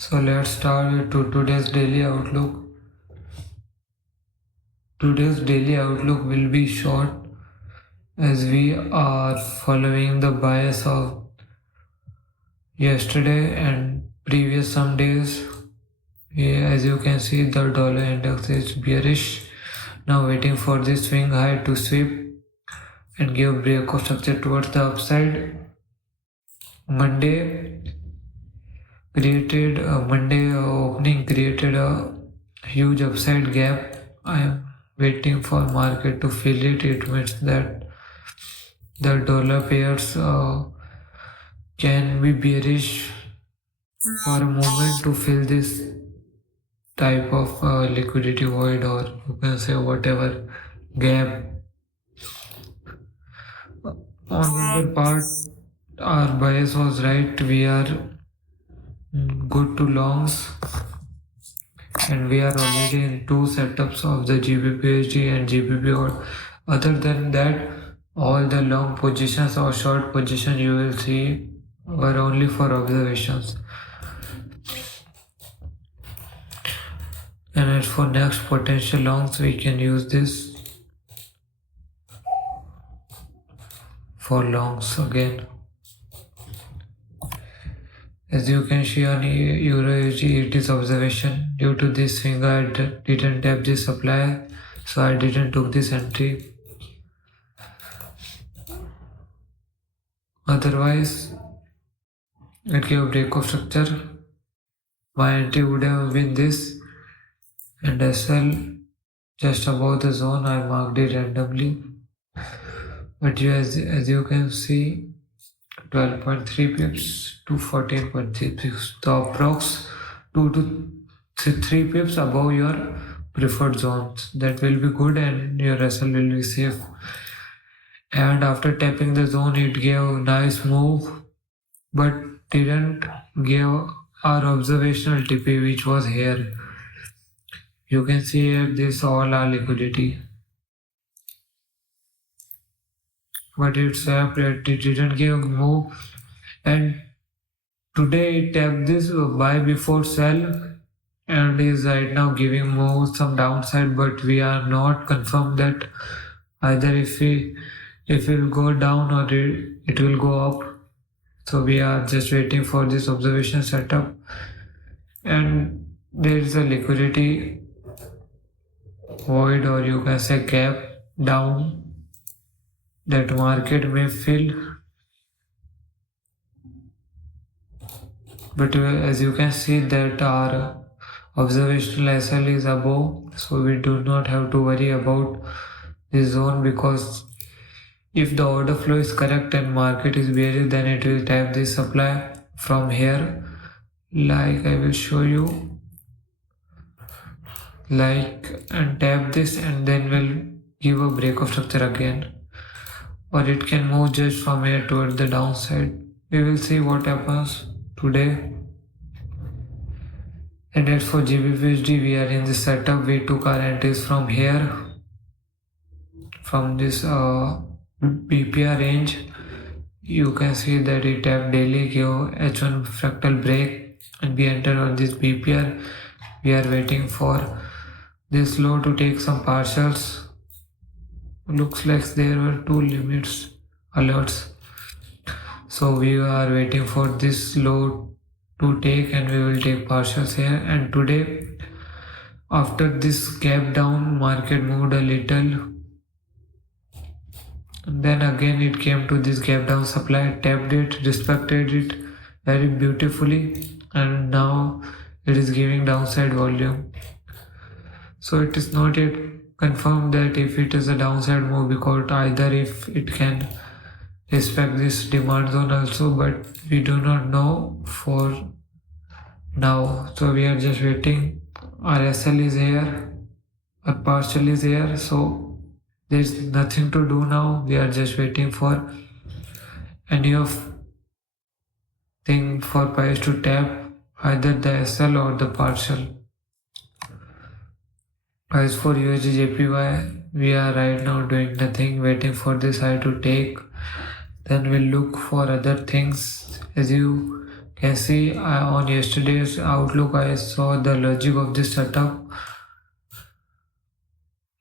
So let's start with today's daily outlook. Today's daily outlook will be short as we are following the bias of yesterday and previous some days. As you can see, the dollar index is bearish, now waiting for this swing high to sweep and give break of structure towards the upside. Monday opening created a huge upside gap. I am waiting for market to fill it. It means that the dollar pairs can be bearish for a moment to fill this type of liquidity void, or you can say whatever gap. On the other part, our bias was right. We are good to longs, and we are already in two setups of the GBP/USD and GBP. Other than that, all the long positions or short position you will see were only for observations. And as for next potential longs, we can use this for longs again. As you can see on EURSUD, it is observation. Due to this swing, I didn't tap this supply, so I didn't took this entry. Otherwise, it gave break of structure. My entry would have been this, and SL just above the zone. I marked it randomly, but as you can see, 12.3 pips to 14.3 pips. The approx 2 to 3 pips above your preferred zones. That will be good, and your SL will be safe. And after tapping the zone, it gave a nice move, but didn't give our observational TP, which was here. You can see here this all our liquidity, but it swapped, it didn't give a move, and today it tapped this buy before sell and is right now giving move some downside, but we are not confirmed that either if it will go down or it will go up. So we are just waiting for this observation setup, and there is a liquidity void, or you can say gap down, that market may fill. But as you can see that our observational SL is above, so we do not have to worry about this zone, because if the order flow is correct and market is bearish, then it will tap this supply from here, like I will show you, and tap this, and then will give a break of structure again, or it can move just from here towards the downside. We will see what happens today. And as for GBP/USD, we are in this setup. We took our entries from here, from this BPR range. You can see that it tapped daily, gave H1 fractal break, and we entered on this BPR. We are waiting for this low to take some partials. Looks like there were two limits alerts, so we are waiting for this low to take, and we will take partials here. And today, after this gap down, market moved a little, and then again it came to this gap down supply, tapped it, respected it very beautifully, and now it is giving downside volume. So it is not yet confirmed that if it is a downside move, because either if it can respect this demand zone also, but we do not know for now. So we are just waiting. Our SL is here, our partial is here, so there is nothing to do now. We are just waiting for any of thing for price to tap either the SL or the partial. As for USD JPY, we are right now doing nothing, waiting for this high to take. Then we'll look for other things. As you Can see on yesterday's outlook I saw the logic of this setup,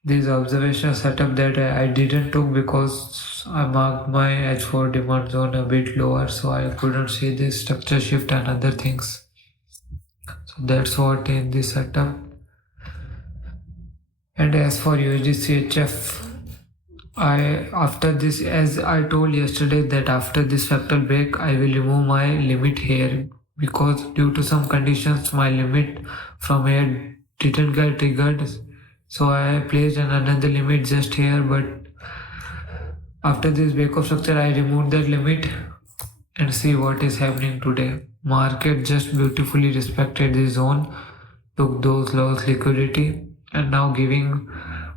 this observational setup that I didn't took because I marked my H4 demand zone a bit lower, so I couldn't see this structure shift and other things. So that's what in this setup. And as for USD CHF, after this, as I told yesterday, that after this fractal break I will remove my limit here, because due to some conditions my limit from here didn't get triggered, so I placed another limit just here. But after this break of structure I removed that limit, and see what is happening today. Market just beautifully respected the zone, took those lows liquidity, and now giving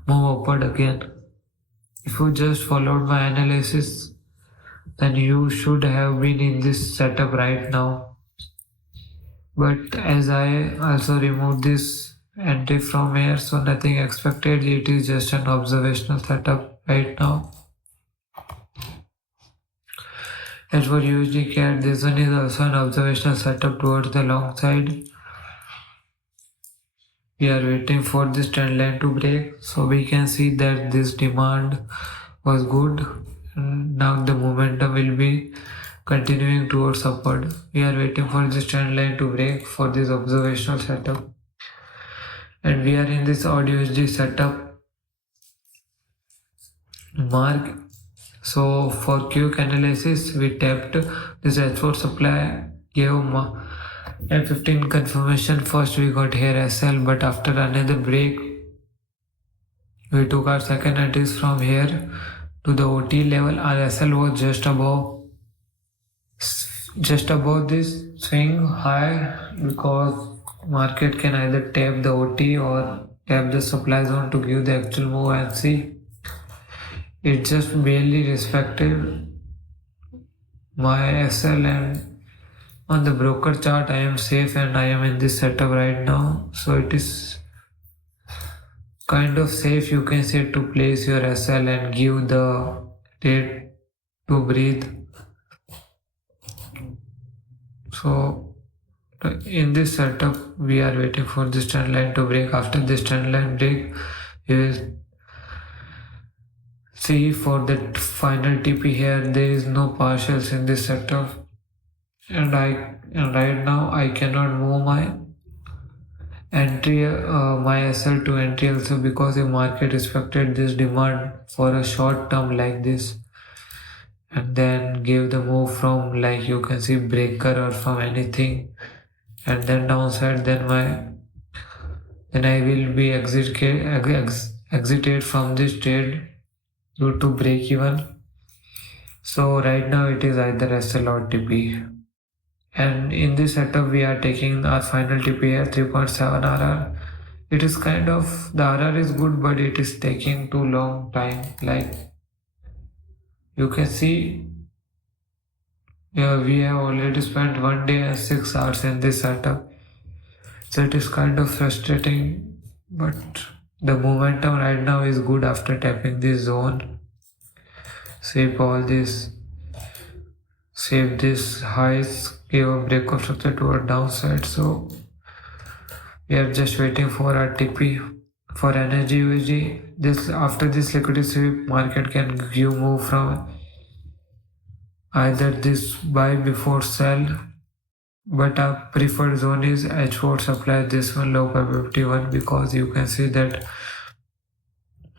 move upward again. If you just followed my analysis, then you should have been in this setup right now. But as I also removed this entry from here, so nothing expected, it is just an observational setup right now. As for USD CAD, this one is also an observational setup towards the long side. We are waiting for this trend line to break, so we can see that this demand was good, and now the momentum will be continuing towards upward. We are waiting for this trend line to break for this observational setup, and we are in this AUD/USD setup mark. So for quick analysis, we tapped this H4 supply, gave M15 confirmation. First we got here SL, but after another break we took our second entries from here to the OT level. Our SL was just above this swing high, because market can either tap the OT or tap the supply zone to give the actual move, and see it just barely respected my SL. And on the broker chart I am safe, and I am in this setup right now, so it is kind of safe, you can say, to place your SL and give the trade to breathe. So in this setup we are waiting for this trend line to break. After this trend line break, we will see for the final TP here. There is no partials in this setup, and right now I cannot move my entry, my SL to entry also, because the market respected this demand for a short term like this, and then give the move from, like you can see, breaker or from anything, and then downside, then I will be exited from this trade due to break even. So right now it is either SL or TP. And in this setup we are taking our final TP here, 3.7 RR. It is kind of, the RR is good, but it is taking too long time. Like you can see, we have already spent 1 day and 6 hours in this setup, so it is kind of frustrating. But the momentum right now is good after tapping this zone. Save all this, save this highs, give a break of structure toward downside. So we are just waiting for our TP. For energy USD, this after this liquidity sweep, market can give move from either this buy before sell, but our preferred zone is H4 supply, this one low by 51, because you can see that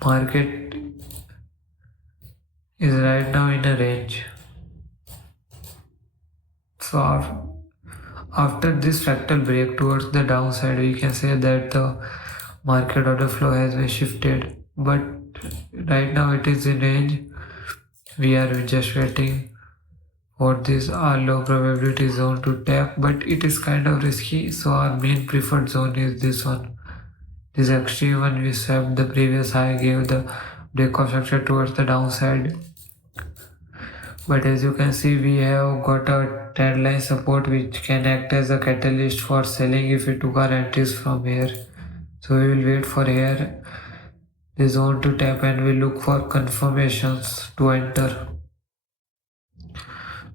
market is right now in a range. So after this fractal break towards the downside, we can say that the market order flow has been shifted, but right now it is in range. We are just waiting for this our low probability zone to tap, but it is kind of risky, so our main preferred zone is this one. This extreme one, we swept the previous high, gave the break of structure towards the downside, but as you can see we have got a trend line support which can act as a catalyst for selling if we took our entries from here. So we will wait for here the zone to tap, and we look for confirmations to enter.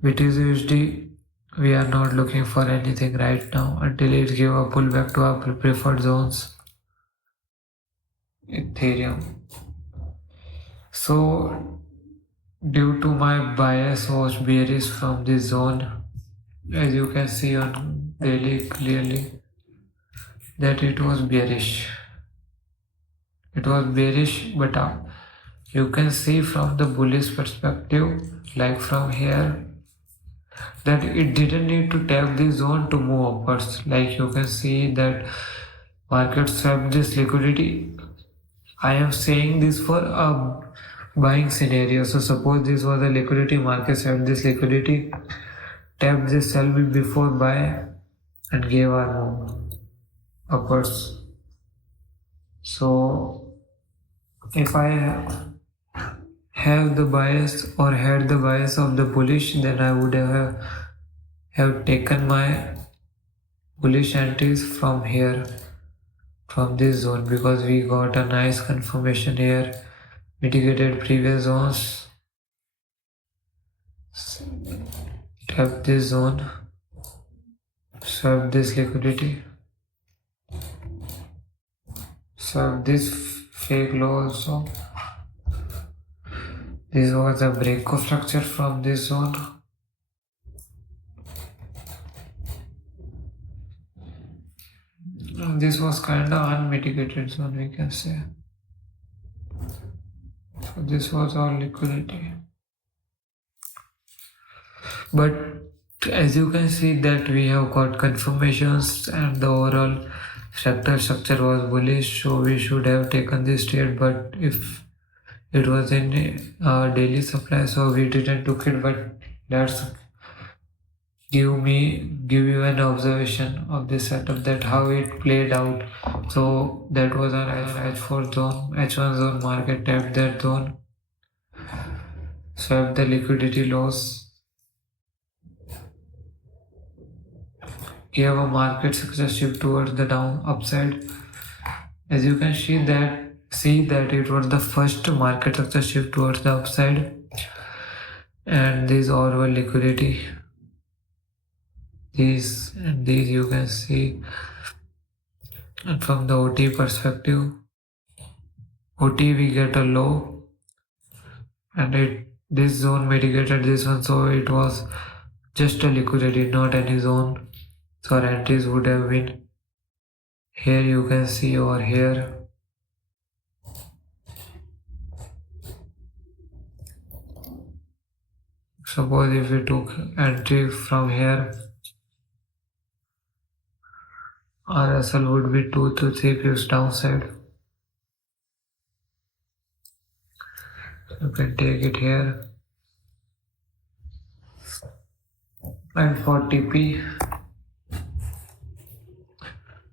BTC USD, we are not looking for anything right now until it give a pullback to our preferred zones. Ethereum. So due to my bias was bearish from this zone, as you can see on daily clearly that it was bearish. It was bearish, but you can see from the bullish perspective, like from here, that it didn't need to tap this zone to move upwards. Like you can see that market swept this liquidity. I am saying this for a buying scenario. So suppose this was a liquidity, market swept this liquidity, tapped this sell before buy and gave our move upwards. So if I have the bias or had the bias of the bullish, then I would have taken my bullish entries from here, from this zone, because we got a nice confirmation here, mitigated previous zones, tap this zone, swap this liquidity, swap this fake low also. This was a breakout structure from this zone. This was kind of unmitigated zone, we can say. So this was all liquidity. But as you can see that we have got confirmations and the overall fractal structure was bullish, so we should have taken this trade. But if it was in daily supply, so we didn't took it. But let's give you an observation of this setup, that how it played out. So that was an H4 zone, H1 zone, market tapped that zone, swept the liquidity loss, gave a market success shift towards the down upside. As you can see that it was the first market success shift towards the upside, and these all were liquidity. These you can see. And from the OT perspective, OT we get a low, and this zone mitigated this one, so it was just a liquidity, not any zone. So our entries would have been here, you can see, or here. Suppose if we took entry from here, RSL would be 2 to 3 pips downside. You can take it here. And for TP,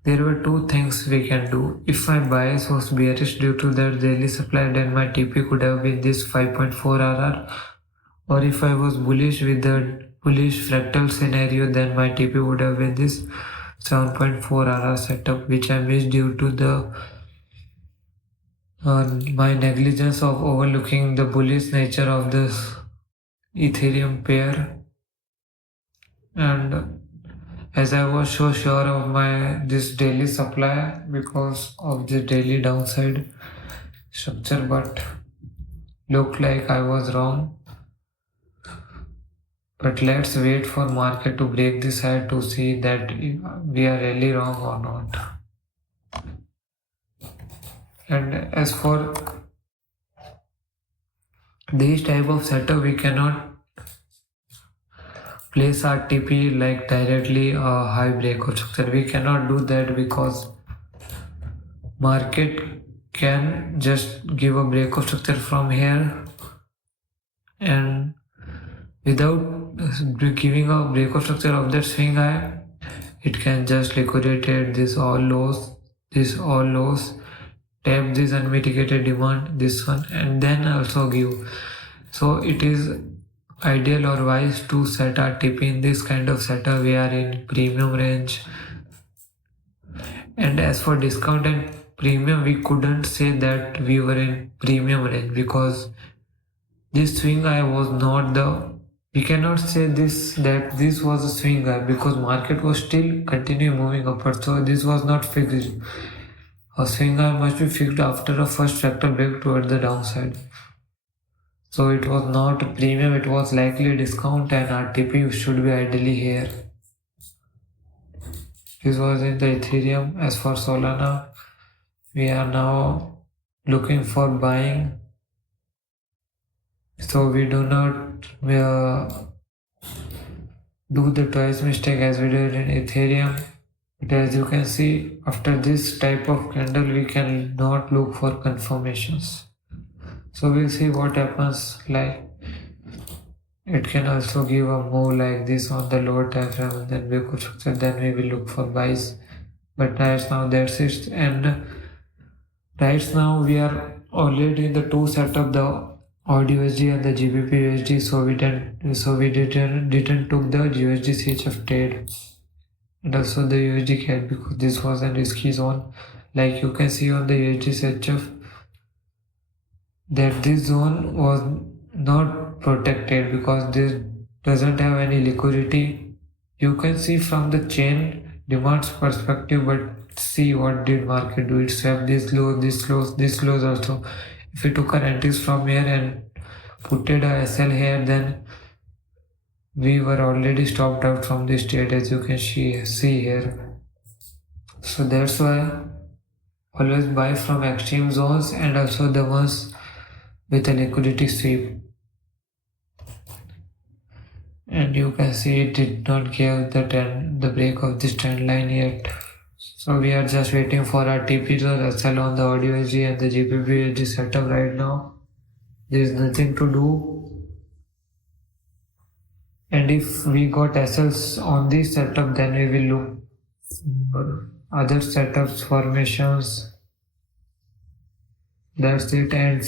there were two things we can do. If my bias was bearish due to that daily supply, then my TP could have been this 5.4 RR. Or if I was bullish with the bullish fractal scenario, then my TP would have been this 7.4 RR setup, which I missed due to the my negligence of overlooking the bullish nature of this Ethereum pair. And as I was so sure of this daily supply because of the daily downside structure, but looked like I was wrong. But let's wait for market to break this high to see that we are really wrong or not. And as for this type of setup, we cannot place our TP like directly a high breakout structure. We cannot do that because market can just give a breakout structure from here, and without giving a breakout structure of that swing high, it can just liquidate this all lows, tap this unmitigated demand, this one, and then also give. So it is ideal or wise to set our TP in this kind of setup. We are in premium range, and as for discount and premium, we couldn't say that we were in premium range because this swing high was not the We cannot say that this was a swing high because market was still continuing moving upward. So this was not fixed. A swing high must be fixed after a first fractal break toward the downside. So it was not a premium, it was likely a discount, and RTP should be ideally here. This was in the Ethereum. As for Solana, we are now looking for buying. So we do not do the twice mistake as we did in Ethereum. But as you can see, after this type of candle, we can not look for confirmations. So we'll see what happens. Like it can also give a move like this on the lower time frame, and then we could structure. Then we will look for buys. But right now that's it. And right now we are already in the two setup, the AUDUSD and the GBP USD. So we didn't took the USD CHF trade and also the USD CAD because this was a risky zone. Like you can see on the USD CHF that this zone was not protected because this doesn't have any liquidity. You can see from the chain demands perspective, but see what did market do. It swept this low, this lows, this lows also. If we took our entries from here and put it a SL here, then we were already stopped out from this trade, as you can see here. So that's why always buy from extreme zones and also the ones with a liquidity sweep. And you can see it did not give the break of this trend line yet. So we are just waiting for our TP to sell on the AUDUSD and the GBP setup right now. There is nothing to do. And if we got SLs on this setup, then we will look for other setups, formations. That's it. And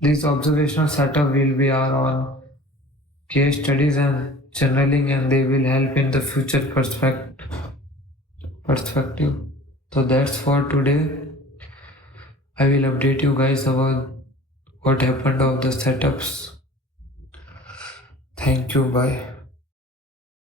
this observational setup will be our on case studies and journaling, and they will help in the future perspective. So that's for today. I will update you guys about what happened of the setups. Thank you. Bye.